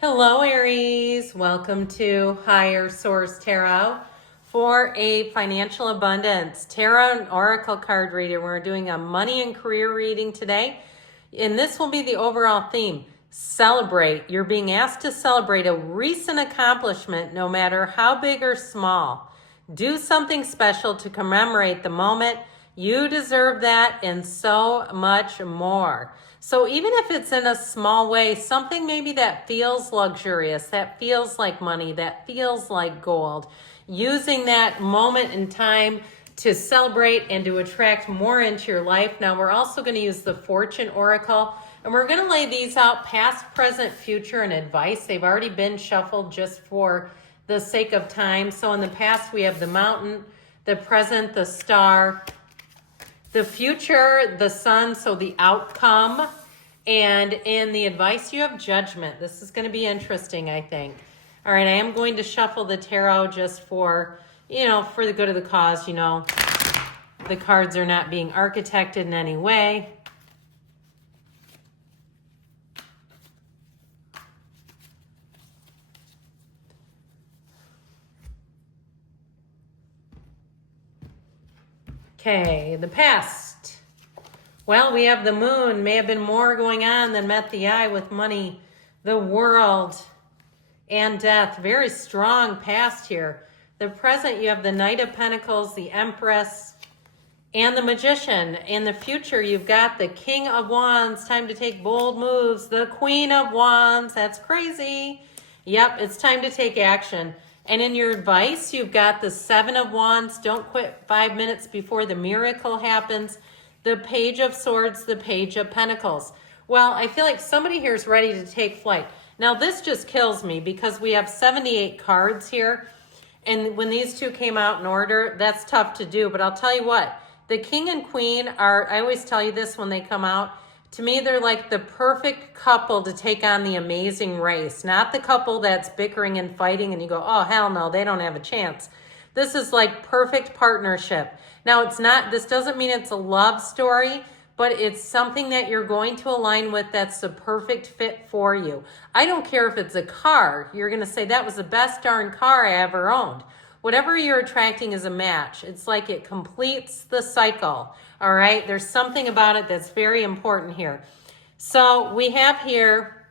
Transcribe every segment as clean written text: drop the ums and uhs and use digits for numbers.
Hello, Aries. Welcome to Higher Source Tarot for a financial abundance tarot and oracle card reader. We're doing a money and career reading today, and this will be the overall theme. Celebrate. You're being asked to celebrate a recent accomplishment, no matter how big or small. Do something special to commemorate the moment. You deserve that and so much more. So even if it's in a small way, something maybe that feels luxurious, that feels like money, that feels like gold, using that moment in time to celebrate and to attract more into your life. Now we're also going to use the Fortune Oracle, and we're going to lay these out past, present, future, and advice. They've already been shuffled just for the sake of time. So in the past, we have the Mountain, the present, the Star, the future, the Sun, so the outcome. And in the advice, you have Judgment. This is going to be interesting, I think. All right, I am going to shuffle the tarot just for, for the good of the cause. The cards are not being architected in any way. Okay, the past. Well, we have the Moon. May have been more going on than met the eye with money, the World, and death. Very strong past here. The present, you have the Knight of Pentacles, the Empress, and the Magician. In the future, you've got the King of Wands. Time to take bold moves. The Queen of Wands. That's crazy. Yep, it's time to take action. And in your advice, you've got the Seven of Wands. Don't quit 5 minutes before the miracle happens. The Page of Swords, the Page of Pentacles. Well, I feel like somebody here is ready to take flight. Now, this just kills me because we have 78 cards here. And when these two came out in order, that's tough to do. But I'll tell you what, the King and Queen are, I always tell you this when they come out, to me, they're like the perfect couple to take on the amazing race. Not the couple that's bickering and fighting and you go, oh, hell no, they don't have a chance. This is like perfect partnership. Now, this doesn't mean it's a love story, but it's something that you're going to align with that's the perfect fit for you. I don't care if it's a car. You're going to say, that was the best darn car I ever owned. Whatever you're attracting is a match. It's like it completes the cycle, all right? There's something about it that's very important here. So we have here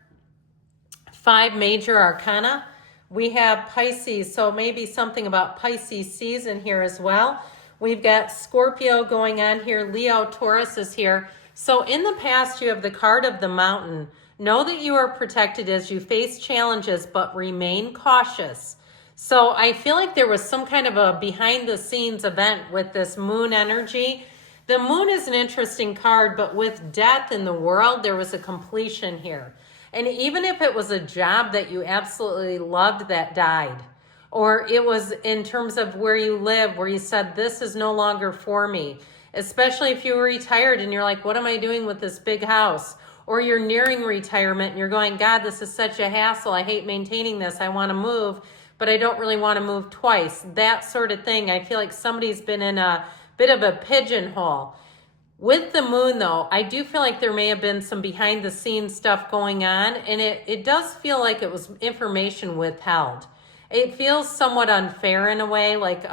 5 major arcana. We have Pisces, so maybe something about Pisces season here as well. We've got Scorpio going on here. Leo, Taurus is here. So in the past, you have the card of the Mountain. Know that you are protected as you face challenges, but remain cautious. So I feel like there was some kind of a behind-the-scenes event with this Moon energy. The Moon is an interesting card, but with death in the world, there was a completion here. And even if it was a job that you absolutely loved that died, or it was in terms of where you live, where you said, this is no longer for me, especially if you were retired and you're like, what am I doing with this big house? Or you're nearing retirement and you're going, God, this is such a hassle. I hate maintaining this. I want to move, but I don't really want to move twice. That sort of thing. I feel like somebody's been in a bit of a pigeonhole. With the Moon, though, I do feel like there may have been some behind-the-scenes stuff going on, and it does feel like it was information withheld. It feels somewhat unfair in a way, like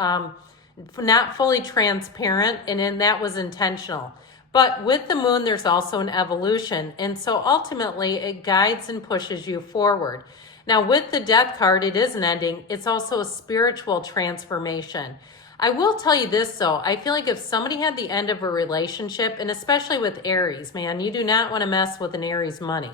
not fully transparent, and then that was intentional. But with the Moon, there's also an evolution, and so ultimately it guides and pushes you forward. Now, with the Death card, it is an ending. It's also a spiritual transformation. I will tell you this, though. I feel like if somebody had the end of a relationship, and especially with Aries, man, you do not want to mess with an Aries money.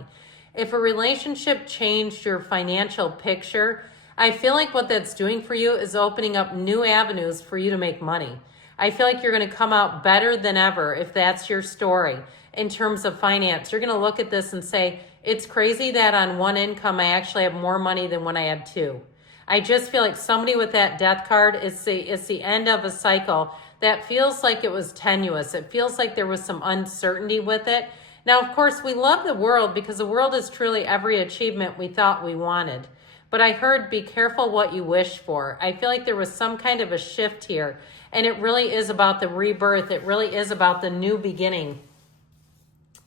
If a relationship changed your financial picture, I feel like what that's doing for you is opening up new avenues for you to make money. I feel like you're going to come out better than ever if that's your story in terms of finance. You're going to look at this and say, it's crazy that on one income I actually have more money than when I had 2. I just feel like somebody with that Death card, it's the end of a cycle that feels like it was tenuous. It feels like there was some uncertainty with it. Now, of course, we love the world because the world is truly every achievement we thought we wanted. But I heard, be careful what you wish for. I feel like there was some kind of a shift here. And it really is about the rebirth. It really is about the new beginning.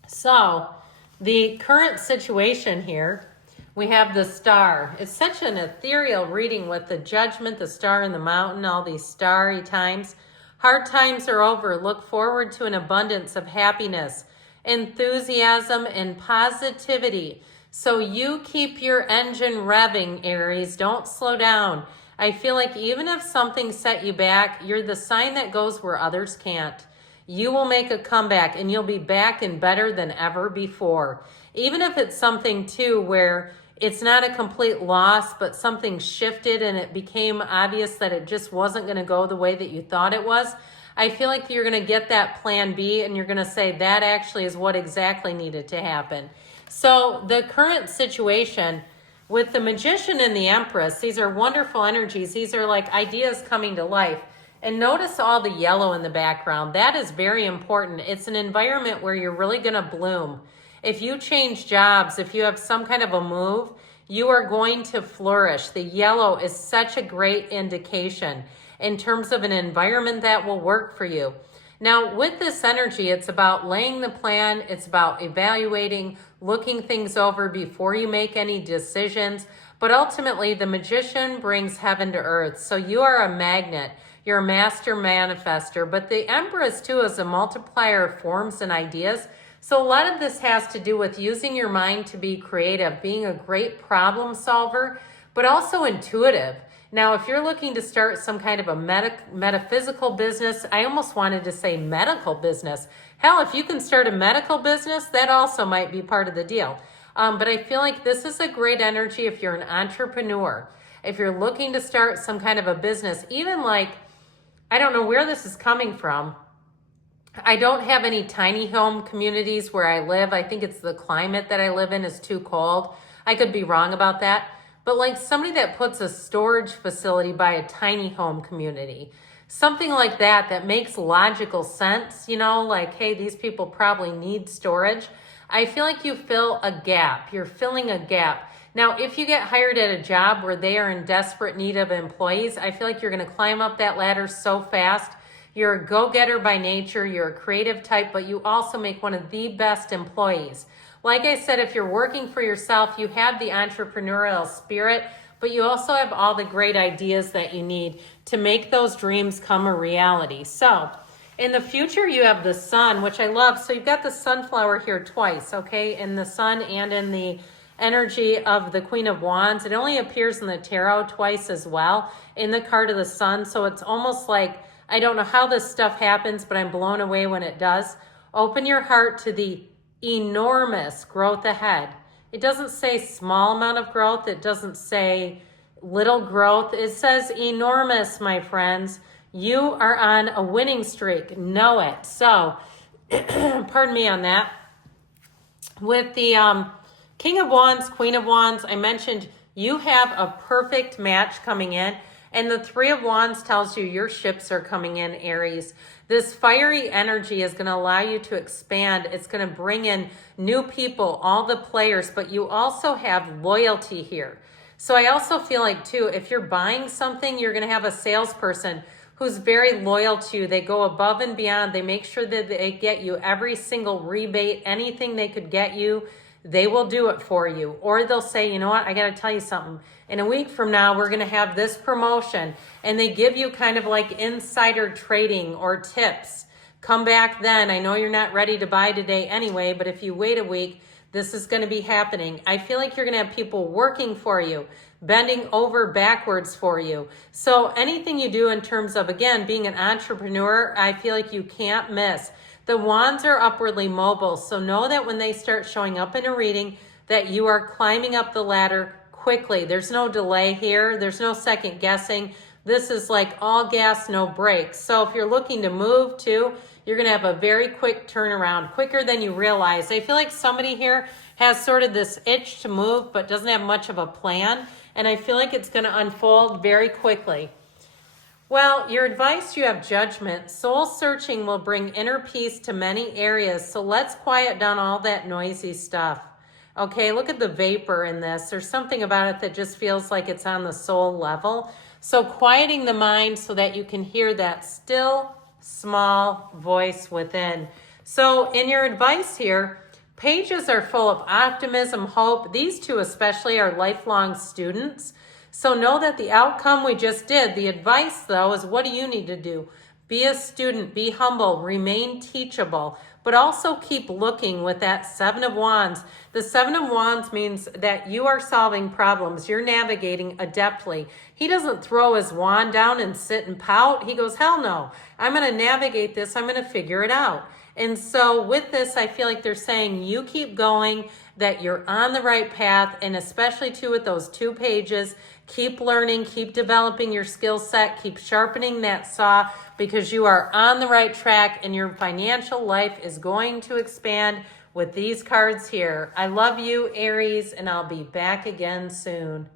So the current situation here, We have the star. It's such an ethereal reading with the judgment, the star in the mountain, all these starry times. Hard times are over. Look forward to an abundance of happiness, enthusiasm, and positivity. So you keep your engine revving, Aries. Don't slow down. I feel like even if something set you back, you're the sign that goes where others can't. You will make a comeback and you'll be back and better than ever before. Even if it's something too where it's not a complete loss, but something shifted and it became obvious that it just wasn't going to go the way that you thought it was. I feel like you're going to get that plan B and you're going to say that actually is what exactly needed to happen. So the current situation with the Magician and the Empress, these are wonderful energies. These are like ideas coming to life. And notice all the yellow in the background. That is very important. It's an environment where you're really going to bloom. If you change jobs, if you have some kind of a move, you are going to flourish. The yellow is such a great indication in terms of an environment that will work for you. Now, with this energy, it's about laying the plan. It's about evaluating, looking things over before you make any decisions. But ultimately, the Magician brings heaven to earth. So you are a magnet. You're a master manifester. But the Empress, too, is a multiplier of forms and ideas. So a lot of this has to do with using your mind to be creative, being a great problem solver, but also intuitive. Now, if you're looking to start some kind of a metaphysical business, I almost wanted to say medical business. Hell, if you can start a medical business, that also might be part of the deal. But I feel like this is a great energy if you're an entrepreneur. If you're looking to start some kind of a business, even like, I don't know where this is coming from. I don't have any tiny home communities where I live. I think it's the climate that I live in is too cold. I could be wrong about that. But like somebody that puts a storage facility by a tiny home community, something like that, that makes logical sense, you know, like, hey, these people probably need storage. I feel like you fill a gap. You're filling a gap. Now, if you get hired at a job where they are in desperate need of employees, I feel like you're going to climb up that ladder so fast. You're a go-getter by nature, you're a creative type, but you also make one of the best employees. Like I said, if you're working for yourself, you have the entrepreneurial spirit, but you also have all the great ideas that you need to make those dreams come a reality. So in the future, you have the sun, which I love. So you've got the sunflower here twice, okay? In the sun and in the energy of the Queen of Wands. It only appears in the tarot twice as well in the card of the sun. So it's almost like, I don't know how this stuff happens, but I'm blown away when it does. Open your heart to the enormous growth ahead. It doesn't say small amount of growth. It doesn't say little growth. It says enormous, my friends. You are on a winning streak. Know it. So, pardon me on that. With the King of Wands, Queen of Wands, I mentioned you have a perfect match coming in. And the Three of Wands tells you your ships are coming in, Aries. This fiery energy is going to allow you to expand. It's going to bring in new people, all the players, but you also have loyalty here. So I also feel like, too, if you're buying something, you're going to have a salesperson who's very loyal to you. They go above and beyond. They make sure that they get you every single rebate, anything they could get you. They will do it for you. Or they'll say, you know what, I got to tell you something. In a week from now, we're going to have this promotion. And they give you kind of like insider trading or tips. Come back then. I know you're not ready to buy today anyway, but if you wait a week, this is going to be happening. I feel like you're going to have people working for you, bending over backwards for you. So anything you do in terms of, again, being an entrepreneur, I feel like you can't miss. The wands are upwardly mobile, so know that when they start showing up in a reading that you are climbing up the ladder quickly. There's no delay here. There's no second guessing. This is like all gas, no brakes. So if you're looking to move too, you're going to have a very quick turnaround, quicker than you realize. I feel like somebody here has sort of this itch to move but doesn't have much of a plan, and I feel like it's going to unfold very quickly. Well, your advice, you have judgment. Soul searching will bring inner peace to many areas, so let's quiet down all that noisy stuff. Okay, look at the vapor in this. There's something about it that just feels like it's on the soul level. So quieting the mind so that you can hear that still, small voice within. So in your advice here, Pages are full of optimism, hope. These two especially are lifelong students. So know that the outcome we just did, the advice though, is what do you need to do? Be a student, be humble, remain teachable, but also keep looking with that Seven of Wands. The Seven of Wands means that you are solving problems. You're navigating adeptly. He doesn't throw his wand down and sit and pout. He goes, hell no, I'm going to navigate this. I'm going to figure it out. And so with this, I feel like they're saying you keep going, that you're on the right path, and especially too with those 2 pages, keep learning, keep developing your skill set, keep sharpening that saw, because you are on the right track and your financial life is going to expand with these cards here. I love you, Aries, and I'll be back again soon.